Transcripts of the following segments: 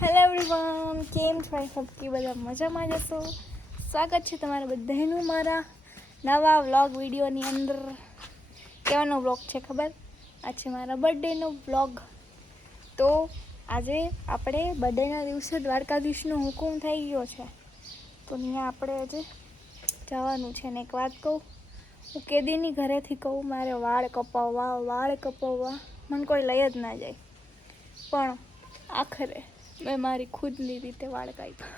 Hello everyone, કેમ છો? I hope કે બધા મજામાં જશો. સ્વાગત છે તમારા બધાનું મારા નવા વ્લોગ વિડીયોની અંદર. કેવાનો વ્લોગ છે ખબર? આ છે મારા બર્થડેનો વ્લોગ. તો આજે આપણે બર્થડેના દિવસે દ્વારકાધીશનો હુકુમ થઈ ગયો છે, તો ત્યાં આપણે આજે જવાનું છે. ને એક વાત કહું, હું કેદીની ઘરેથી કહું મારે વાળ કપાવવા મને કોઈ લઈ જ ના જાય, પણ આખરે મેં મારી ખુદની રીતે વાળ કાપ્યા.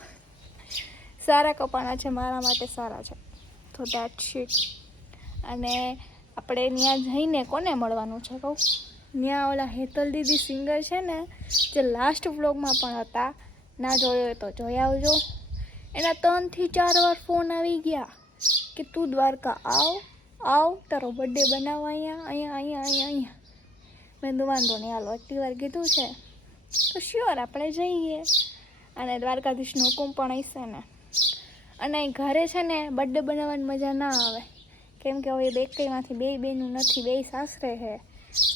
સારા કપાના છે, મારા માટે સારા છે, તો દેટ શીટ. અને આપણે ત્યાં જઈને કોને મળવાનું છે કહું? ત્યાં ઓલા હેતલ દીદી સિંગર છે ને, જે લાસ્ટ વ્લોગમાં પણ હતા, ના જોયો હોય તો જોઈ આવજો. એના 3 થી 4 વાર ફોન આવી ગયા કે તું દ્વારકા આવ, તારો બર્થડે બનાવવા અહીંયા. મેં તો વાંધો નહીં, હાલો એટલી વાર કીધું છે તો શ્યોર આપણે જઈએ. અને દ્વારકાધીશનો હુકુમ પણ હશે ને. અને ઘરે છે ને બર્થડે બનાવવાની મજા ના આવે, કેમ કે હવે બેકરીમાંથી બે બેનું નથી, બે સાસરે છે,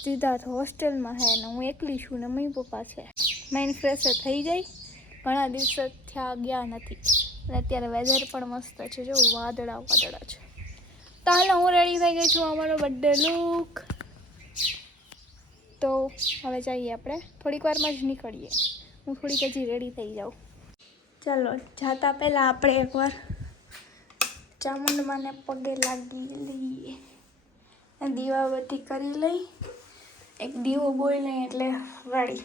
સિદ્ધાર્થ હોસ્ટેલમાં છે ને હું એકલી છું ને મમ્મી પપ્પા છે. માઇન્ડ ફ્રેશ થઈ જાય, ઘણા દિવસો થયા ગયા નથી. અને અત્યારે વેધર પણ મસ્ત છે, જો વાદળા છે. તો હાલો, હું રેડી થઈ ગઈ છું, અમારો બર્થડે લુક. તો હવે જઈએ આપણે, થોડીક વારમાં જ નીકળીએ. હું થોડીક હજી રેડી થઈ જાઉં. ચાલો, જાતા પહેલાં આપણે એકવાર ચામુંડમાને પગે લાગી લઈએ, દીવાબત્તી કરી લઈ, એક દીવો બોલી લઈ એટલે રેડી.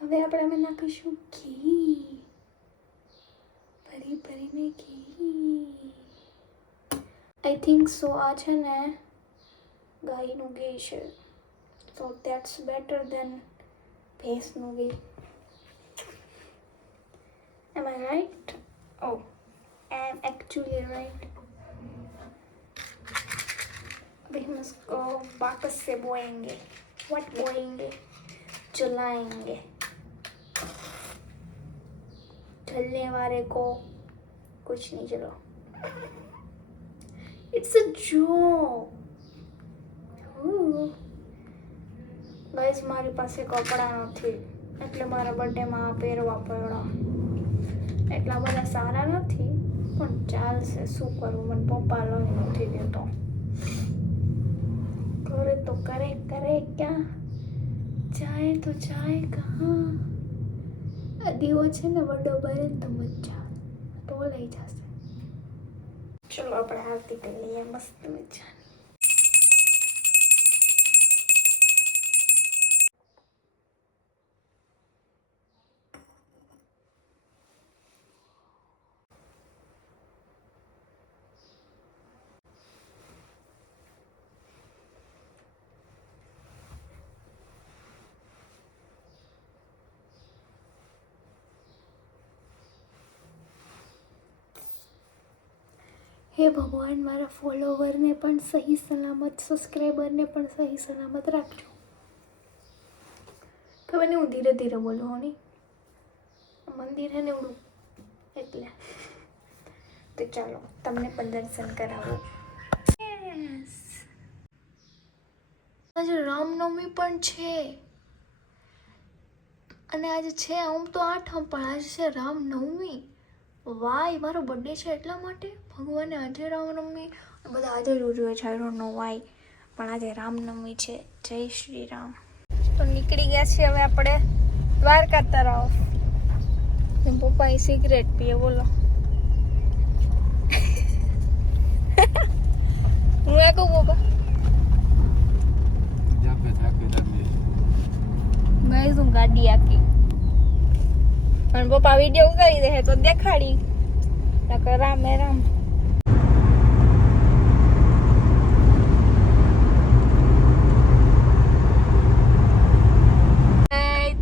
હવે આપણે અમે નાખીશું ઘી, ભરીને ઘી. આઈ થિંક સો આ છે ને ગાયનું ઘી છે, so that's better than ભેંસનું ઘી. Am I right? Oh, I am actually right. अभी हम इसको वापस से बोएंगे. What बोएंगे? जलाएंगे. जलने वाले को कुछ नहीं जलो. It's a joke. ગાઈસ, મારી પાસે કપડાં નથી એટલે મારા બર્થડેમાં પહેરવા પડ્યા. એટલા બધા સારા નથી પણ ચાલશે, શું કરું, મને પપ્પા લઈ નથી દેતો. કરે તો કરે ક્યાં, જાય તો જાય કહા. આ દીવો છે ને વડો બને તો મજા તો લઈ જશે. ચલો આપણે આરતી કરી લઈએ મસ્ત મજા. હે ભગવાન, મારા ફોલોવરને પણ સહી સલામત, સબસ્ક્રાઈબરને પણ સહી સલામત રાખજો. ખબર નહીં, હું ધીરે ધીરે બોલું હોની, મંદિર હે ને એવડું એટલે. તો ચાલો તમને પણ દર્શન કરાવો. આજે રામનવમી પણ છે, અને આજે છે આમ તો 8મ, પણ આજે છે રામનવમી. વાય, મારો બર્થડે છે એટલા માટે ભગવાને આજે રામનવમી, બધા આજે જ ઉજવે છે, આઈ ડોન્ટ નો વાય, પણ આજે રામનવમી છે. જય શ્રી રામ. તો નીકળી ગયા છીએ હવે આપણે દ્વારકા તરફ. પપ્પા સિગરેટ પીએ, બોલો. હું આખું પપ્પા મેં શું ગાડી આખી, પણ પપ્પા વિડીયો ઉતારી દે તો દેખાડી નકર રામે રામ.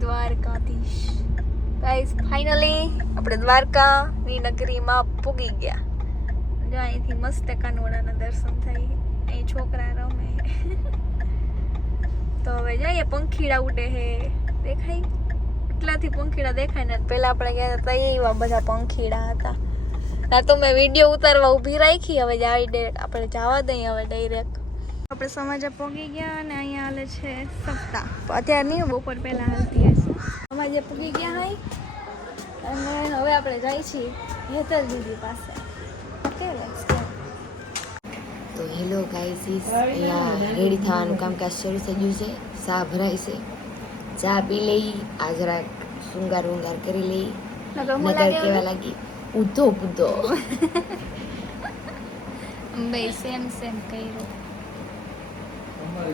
દ્વારકાધીશ ગાઈસ, ફાઇનલી આપણે દ્વારકાની નગરીમાં પૂગી ગયા. જો અહીંથી મસ્ત કાનોડાના દર્શન થાય, અહીં છોકરા રમે. તો હવે જઈએ, પંખીડા ઉડે હે, દેખાય એટલાથી પંખીડા દેખાય ને. પહેલા આપણે ગયા હતા એવા બધા પંખીડા હતા, ના તો મેં વિડીયો ઉતારવા ઊભી રાખી. હવે આપણે જવા દઈએ હવે ડાયરેક્ટ. આપણે સમાજે પહોંચી ગયા અને અહીંયા હાલે છે સપ્તાહ. અત્યારે નહીં, બપોર પહેલાં હાલતી હશે. સમાજે પહોંચી ગયા હોય અને હવે આપણે જાય છીએ હેતલ દીદી પાસે. Okay let's go. તો હેલો ગાઈસ, અહીંયા રેડી થવાનું કામકાજ શરૂ થઈ ગયું છે. ચા ભરાય છે, ચા પી લઈ, આ જરાક શૃંગાર વંગાર કરી લઈ. નગર કેવા લાગી? ઉધો પુધો બે સેમ કર્યું.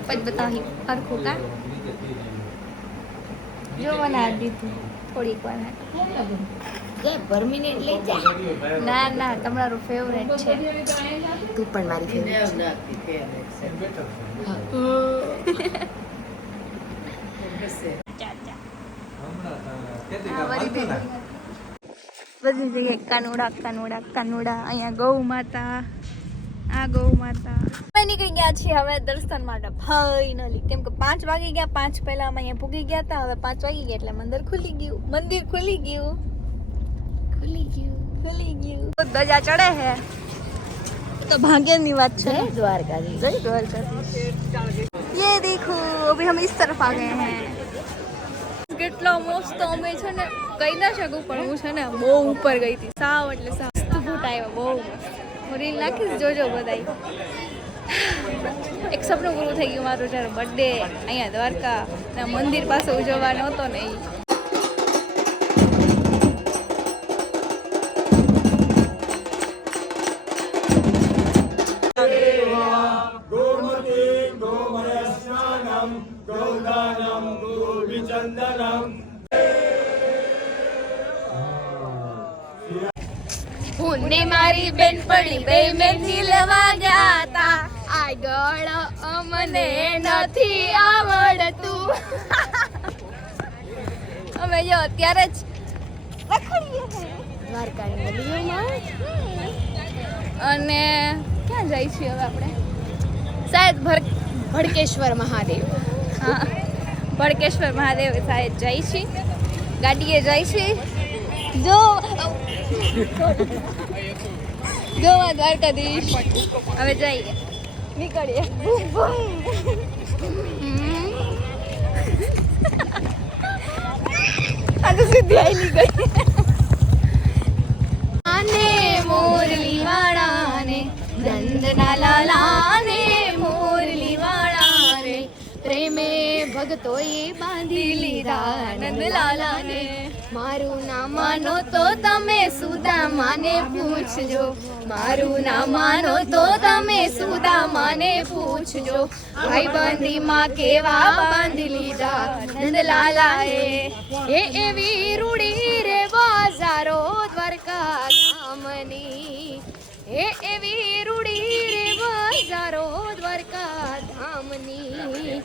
પછી બતાવી હરખું કા જો મને આ દીધું થોડીક વાર પરમિનેન્ટ લઈ જા. ના ના, તમારું ફેવરેટ છે. તું પણ મારી ફેવરેટ બધી જગ્યાએ કાનુડા કાનુડા કાનુડા. અહીંયા ગૌ માતા, આ ગૌ માતા. અમે નીકળી ગયા છીએ હવે દર્શન માટે ફાઇનલી. કેમ કે 5 વાગી ગયા. 5 પહેલા અમે અહીંયા પૂગી ગયા હતા. હવે 5 વાગી ગયા એટલે મંદિર ખુલી ગયું. ધજા ચડે છે તો ભાગ્યની વાત છે. દ્વારકાધીશ. जय द्वारकाधीश. ये देखो अभी हम इस तरफ आ गए हैं. કેટલો મસ્ત અમે છે ને કહી ના શકું, પણ હું છે ને બહુ ઉપર ગઈ હતી. સાવ એટલે સાવ બૂટ આવ્યો. બહુ મસ્ત. હું રીલ નાખીશ, જોજો બધાય. એક સપનું પૂરું થઈ ગયું મારું. જ્યારે બર્થડે અહીંયા દ્વારકા ના મંદિર પાસે ઉજવવાનો હતો ને એ. ને મારી બેન પડી બે મેથી લેવા ગયા તા. આગળ અમને નથી આવડતું. અમે જો અત્યારે જ રખડીએ દ્વારકાની ગલીઓમાં. અને ક્યાં જાય છીએ હવે આપણે? શાયદ ભડકેશ્વર મહાદેવ. હા, ભડકેશ્વર મહાદેવ શાયદ જાય છે. ગાડીએ જાય છે. જો ગોવા દ્વારકાધીશ. હવે જઈએ, નીકળીએ. આ તો સીધી આઈ ગઈ. આને મોરલી વાળાને નંદના લાલાને મોરલી વાળા રે પ્રેમે ભગતોએ બાંધી લીધા નંદલાલાને. મારું નામ માનો તો તમે સુદામાને પૂછજો. મારું ના માનો તો તમે સુદામાને પૂછજો. ભાઈબંધીમાં કેવા બાંધી લીધા નંદલાલાએ. એ એવી રૂડી રે બાજારો દ્વારકા ધામની. એ એવી રૂડી રે બાજારો દ્વારકા ધામની.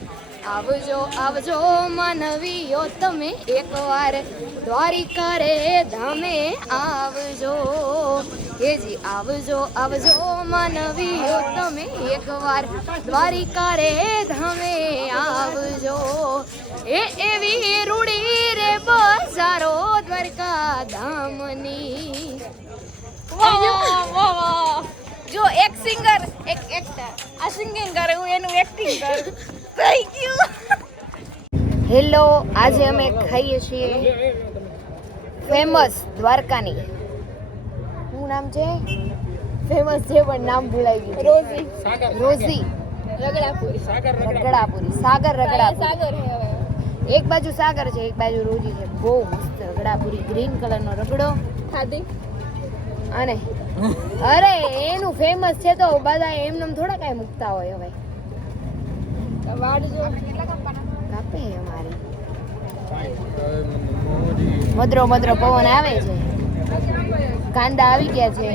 આવજો આવજો માનવીઓ તમે એકવાર દ્વારિકા રે ધામે આવજો. હેજી આવજો આવજો માનવીઓ તમે એકવાર દ્વારિકા રે ધામે આવજો. એ એવી રૂડી રે બજારો દ્વારકા ધામની. જો એક સિંગર એક એક્ટર આ સિંગિંગ કરે, હું એનું એક્ટિંગ કરું. Thank you. હેલો, આજે અમે ખાઈએ છીએ ફેમસ દ્વારકાની. શું નામ છે? ફેમસ છે પણ નામ ભૂલાઈ ગયું. રોઝી રગડાપુરી. સાગર રગડાપુરી. સાગર હે હવે. એક બાજુ સાગર છે, એક બાજુ રોજી છે. બહુ મસ્ત રગડાપુરી. ગ્રીન કલરનો રગડો ખાધી. અને અરે એનું ફેમસ છે તો બધા એમનેમ થોડા કાંઈ મૂકતા હોય. હવે કાપે અમારી મધરો મધરો પવન આવે છે. કાંદા આવી ગયા છે,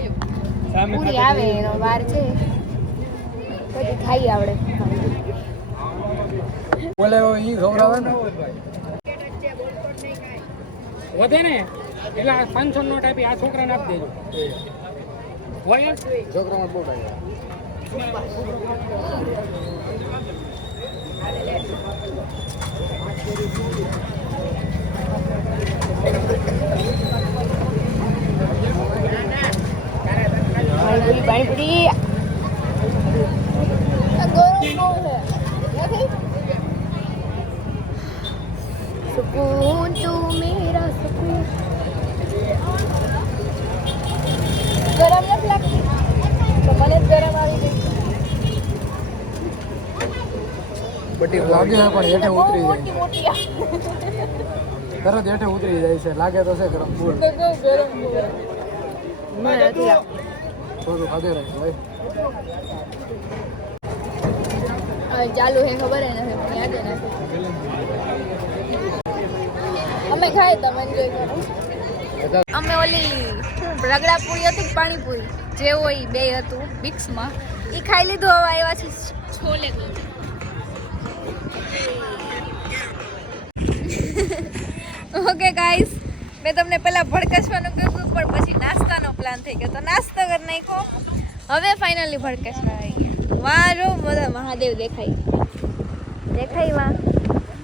પૂરી આવે એનો વાર છે. પછી ખાઈ આવડે. બોલે ઈ ખવડાવે ને વધે ને એટલે 500 નો ટાઈપ આ છોકરાને આપી દેજો. હોય છોકરામાં બહુ ટાઈમ. પાણીપુરી સુકૂન તું મેરા સુકૂન. ગરમ નથી લાગતી તો મને જ ગરમ આવી ગઈ. બટી લાગે છે પણ હેઠે બહુ ઉતરી મોટી મોટી આ. જાય તરત હેઠે ઉતરી જાય છે લાગે તો છે ગરમ ફૂલ તો બહુ ગરમ બહુ. મને નથી લાગતું. થોડું ખાધે રાખે ભાઈ હવે ચાલુ હે ખબર હે નથી મને યાદ નથી. અમે ખાય તમે એન્જોય કરો. અમે ઓલી રગડા પૂરી હતી કે પાણીપુરી જે હોય બે હતું મિક્સમાં એ ખાઈ લીધું. હવે આવ્યા છે છોલે કુલચા. ઓકે ગાઈસ મેં તમને પહેલા ભડકસવાનું કીધું પણ પછી નાસ્તાનો પ્લાન થઈ ગયો તો નાસ્તો કરી નાખ્યો. હવે ફાઇનલી ભડકસવા આવી ગયા. વાહ જો બધા મહાદેવ દેખાય વાહ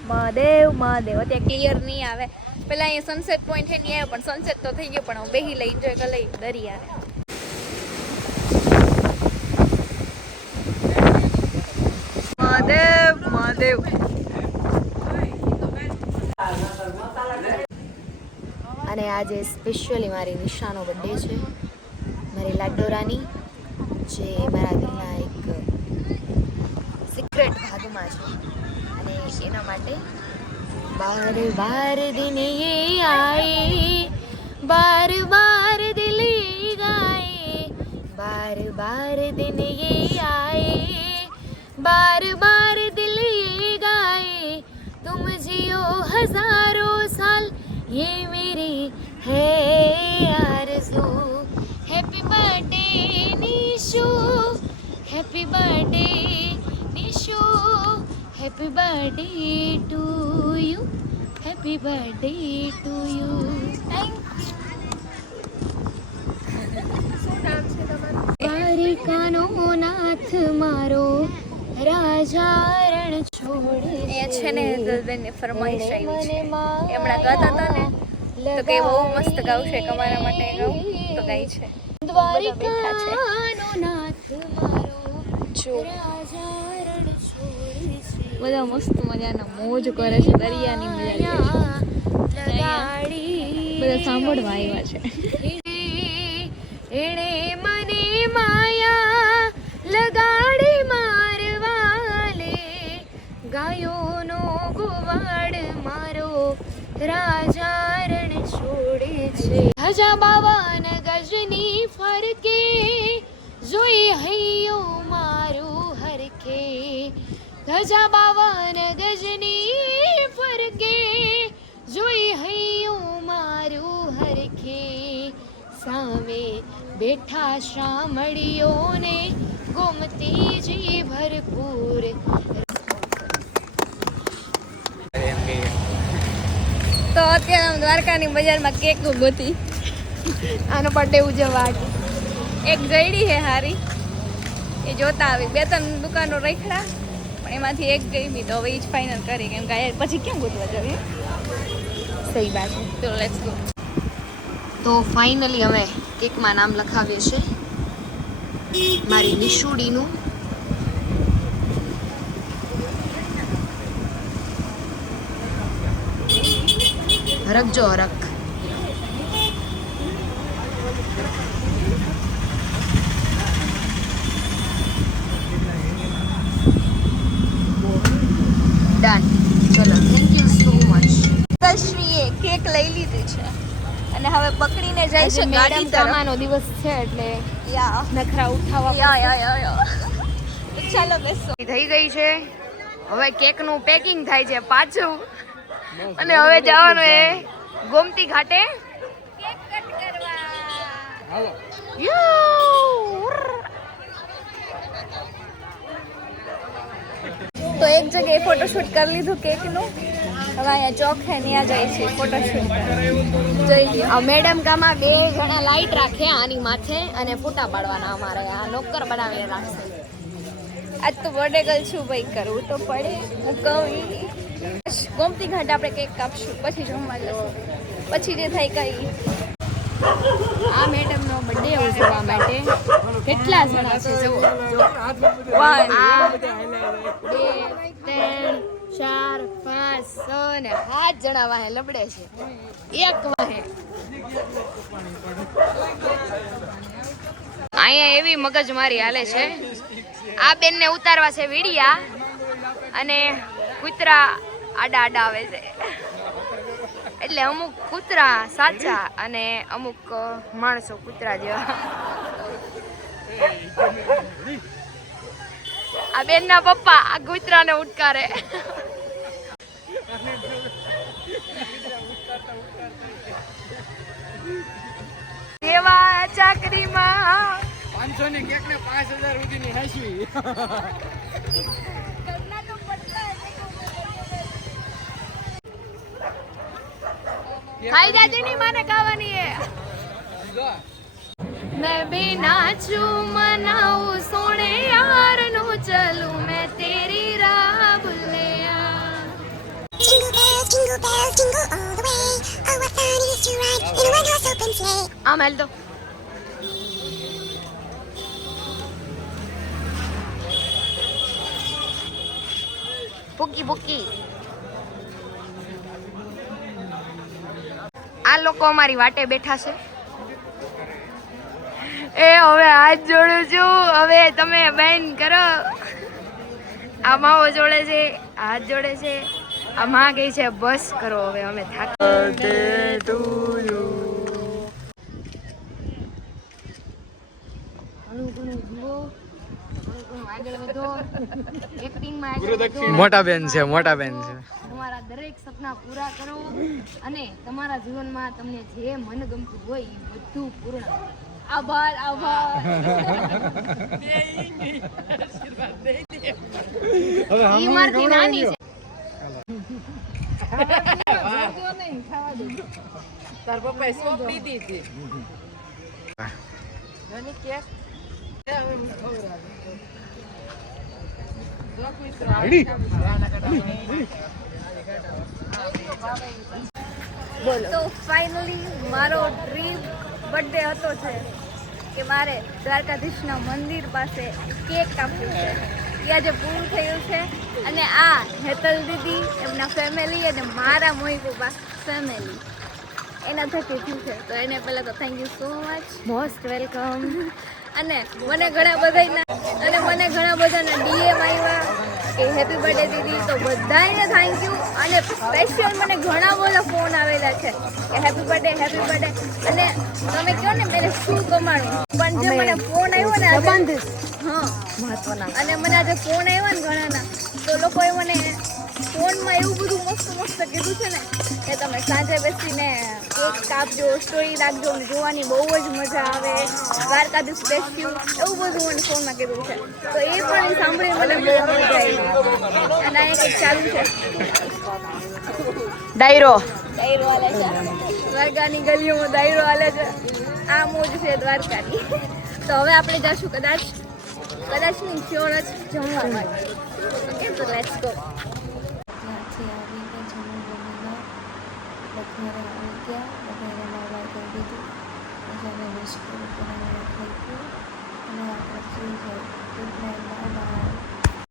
મહાદેવ મહાદેવ. અત્યારે ક્લિયર નહીં આવે. પેલા અહીંયા સનસેટ પોઈન્ટ છે નહીં આવ્યો પણ સનસેટ તો થઈ ગયો પણ હું બેહી લઈ એન્જોય કરી લઈ દરિયા. મહાદેવ મહાદેવ. અને આજે સ્પેશિયલી મારી નિશાનો બર્થડે છે, મારી લાડોરાની, જે મારા દિલના એક સિક્રેટ ભાગમાં છે. અને એના માટે બાર બાર દિન ये आए, बार बार दिल ये गाए, बार बार दिन ये आए, बार बार दिल ये गाए, तुम जियो हजारों साल ये मेरी है आरज़ू. Happy birthday Nishu, happy birthday Nishu, happy birthday to you, happy birthday to you. દ્વારિકાનો નાથ મારો રાજા રણ છોડે એ છે ને દલબેનની ફરમાઈશ આવી છે. હમણાં ગાતા હતા ને તો કે બહુ મસ્ત ગાવશે કે અમારા માટે ગાવ તો ગાય છે. દ્વારિકાનો નાથ મારો જો રાજા રણ છોડે છે. બધા મસ્ત મજાના મોજ કરે છે, દરિયાની મજા લે છે. બધા સાંભળવા આવ્યા છે. એણે મને માયા લગાડી મારવાલે, ગાયોનો ગોવાડ મારો રાજા રણ છોડે છે. હજા 52 ગજની ફરકે જોઈ હૈયો મારું હરખે, હજા 52 ગજની ફરકે જોઈ હૈયો મારું હરખે, સામે બેઠા શામળીઓને ગોમતીજી ભરપૂર. તો અત્યારે આમ દ્વારકાની બજારમાં કેક ગોતી આનો બર્થડે ઉજવવા એક જઈડી હે હારી એ જોતા આવી. 2-3 દુકાનો રખડા પણ એમાંથી એક ગઈ તો હવે એ જ ફાઇનલ કરી કેમ કે પછી ક્યાં ગોતવા જઈએ. સહી વાત છે. તો લેટ્સ ગો. તો ફાઇનલી અમે કેકમાં નામ લખાવીએ છીએ મારી નિશુડીનું. હરકજો હરક. ડન. ચલો થેન્ક યુ સો મચ. શ્રીએ કેક લઈ લીધી છે અને હવે પકડીને જાય છે ગાડી મેડમ તરફ. કામાનો દિવસ છે એટલે યા નખરા ઉઠાવવા યા તો ચાલો બેસો. થઈ ગઈ છે. હવે કેકનું પેકિંગ થાય છે પાછું અને હવે જવાનું એ ગોમતી ઘાટે કેક કટ કરવા. હાલો તો એક જગ્યાએ ફોટોશૂટ કરી લીધું કેકનું. હવે અહીંયા ચોક હે ત્યાં જાય છે ફોટોશૂટ જઈ ગયો. મેડમ કામાં 2 જણા લાઈટ રાખે આની માથે અને ફોટા પાડવાના અમારે આ નોકર બનાવીને રાખશે. આજ તો બર્થડે ગર્લ છું ભાઈ, કરવું તો પડે. હું કહું ગોમતી ઘાટ આપણે કેક કાપશું પછી જમવા જશું પછી જે થાય કઈ. આ મેડમનો બર્થડે ઉજવવા માટે કેટલા જણા છે જુઓ 1 2 3 4 5 6 ને 7 જણા વાહે લબડે છે એક વાહે અહીંયા એવી મગજમારી હાલે છે આ બેન ને ઉતારવા છે વીડિયા અને કૂતરા આડા આડા આવે છે એટલે અમુક કૂતરા સાચા અને અમુક માણસો કૂતરા જેવા આ બેન ના પપ્પા આ કૂતરાને ઉટકારે કેવા ચાકરીમાં 500 ની કેક ને 5000 સુધીની હાસી ખાઈ જાતી ની માને ખાવાની હે मैं भी नाचूं मनाऊं सोने यार नु चलूं मैं तेरी राह भूलिया jingle bells jingle all the way oh what fun it is to ride in a one horse open sleigh आमल दो पुकी पुकी આ લોકો અમારી વાટે બેઠા છે એ હવે હાથ જોડું છું હવે તમે બેન કરો આ માવો જોડે છે હાથ જોડે છે આ માં ગઈ છે બસ કરો હવે અમે થાક મોટા બેન છે તમારા દરેક સપના પૂરા કરો અને તમારા જીવનમાં તમને જે મનગમતું હોય એ બધું પૂર્ણ આભાર આભાર ઈ મારથી નાની છે તાર પપ્પાએ સોપ લીધી હતી નાની કેક તો ફાઇનલી મારો ડ્રીમ બર્થડે હતો છે કે મારે દ્વારકાધીશના મંદિર પાસે કેક કાપ્યું છે એ આજે પૂરું થયું છે અને આ હેતલ દીદી એમના ફેમિલી અને મારા મોઈ પપ્પા ફેમિલી એના થકી થયું છે તો એને પહેલાં તો thank you so much most welcome અને મને ઘણા બધાના ડીએમ આવ્યા કે હેપી બર્થડે દીદી તો બધાને થેન્ક યુ અને સ્પેશિયલ મને ઘણા બધા ફોન આવેલા છે કે હેપી બર્થડે અને તમે કહો ને મેં શું કમાણું પણ જે મને ફોન આવ્યો ને હા મહત્વના અને મને આજે ફોન આવ્યા ને ઘણાના તો લોકોએ મને ફોનમાં એવું બધું મસ્ત કીધું છે ને કે તમે સાંજે બેસીને કેક કાપજો સ્ટોરી રાખજો અને જોવાની બહુ જ મજા આવે દ્વારકાધીશ સ્પેશિયલ એવું બધું મને ફોનમાં કીધું છે તો એ પણ સાંભળીને મને બહુ મજા આવી અને આ કંઈક ચાલુ છે ડાયરો હાલે છે દ્વારકાની ગલીઓમાં ડાયરો હાલે છે આ મોજ છે દ્વારકાની તો હવે આપણે જઈશું કદાચ નહીં શ્યોર જ જમવા માટે ઓકે તો લેટ્સ ગો ત્યાંથી આવીને જમી બમીને બધાને આવી ગયા બધાને લાવવા કરી દીધું પછી અમે વિશ કર્યું કે ખાઈ ગયું અને આપણે સુઈ જાય ગુડ નાઇટ બાય બાય